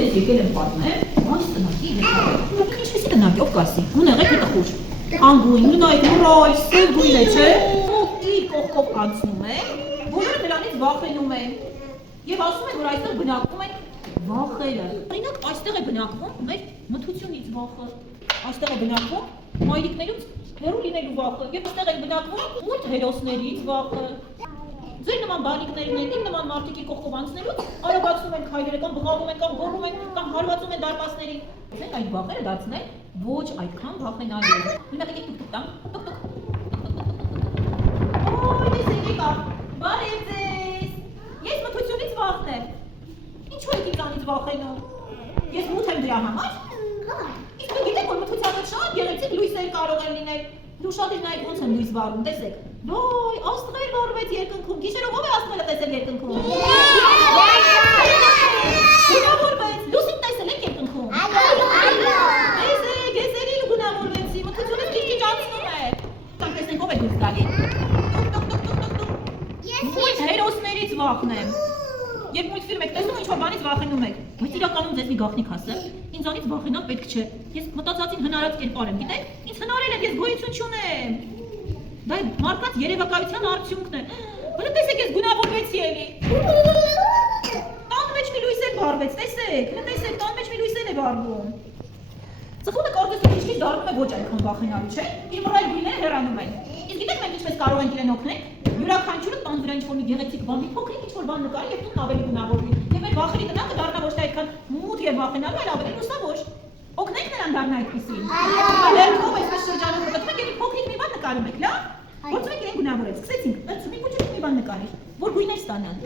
ձեզ եկել եմ պատմել այս տնակի հետագա։ Դուք ինչպես տնակ ով կասի։ Ունեղեք հետը խուր։ Անգույն, նայ, ռայ, սև գույն է, չէ։ Իր կողքով անցնում է, բոլորը դրանից վախենում են։ Եվ ասում են, որ այստեղ բնակվում են վախերը։ Օրինակ, այստեղ է բնակվում մեր մթությունից վախը։ Այստեղ է բնակվում մայրիկներից հեռու լինելու վախը։ Եվ այստեղ են բնակվում մութ հերոսներից վախը։ Ձեր նման բանիկներն են, իմ նման մարդիկի կողքով անցնելուց արագացնում են քայլերը, կամ բղավում են, կամ գոռում են, կամ հարվածում են դարպասներին։ Մենք այդ վախերը դարձնել ոչ այդքան վախենալու։ Օրինակ, եկեք տուկ տամ, տուկ տուկ։ Օй, տեսեք եկա, բարև ձեզ։ Ես մթությունից վախն եմ։ Ինչու եք ինձանից վախենում։ Ես մութ եմ դրա համար։ Իսկ դու գիտեք, որ մթությանը շատ գեղեցիկ լույսեր կարող են լինել։ Դու շատ իր նայեք ոնց են լույս վառում, տեսեք։ Ոյ, աստղեր վառվեց երկնքում, գիշերով ով է աստղերը տեսել երկնքում։ Գունավորվեց, լուսին տեսել եք երկնքում։ Տեսեք, ես էլի գունավորվեցի, մթությունից քիչ անցնում է։ Կամ տեսնենք ով է դուրս գալի։ Մույթ հերոսներից վախն եմ։ Երբ մուլտֆիլմ եք տեսնում, ինչ-որ բանից վախենում եք, բայց իրականում ձեզ մի գաղտնիք ասեմ, ինձանից վախենալ պետք չէ։ Ես մտածածին հնարած կերպար եմ, գիտեք, ինձ հնարել եք, ես գոյություն չունեմ։ Դա մարդկանց երևակայության արդյունքն է։ Հələ տեսեք, ես գունավորվեցի էլի։ Տան մեջ մի լույս էլ վառվեց, տեսեք, հələ տեսեք, տան մեջ մի լույս էլ է վառվում։ Ծխունը կարծես քիչ-քիչ դառնում է ոչ այդքան վախենալու, չէ՞։ Իր վրա գույները հեռանում են։ Իսկ գիտեք մենք ինչպես կարող ենք իրեն օգնել։ Յուրաքանչյուրը տան վրա ինչ-որ մի գեղեցիկ բան, մի փոքրիկ ինչ-որ բան նկարի եւ տունն ավելի գունավորվի։ Եվ այդ վախերի տնակը դառնա ոչ թե այդքան մութ եւ վախենալու, այլ ավելի լուսավոր։ Օգնենք նրան դառնա այդպեսին։ Ներքով այսպես շրջանում մտածում եք, փոքրիկ մի բան նկարում եք, լավ։ Ոնց եք իրեն գունավորեց։ Սկսեցինք, մի փոքրիկ մի բան նկարի, որ գույներ ստանան։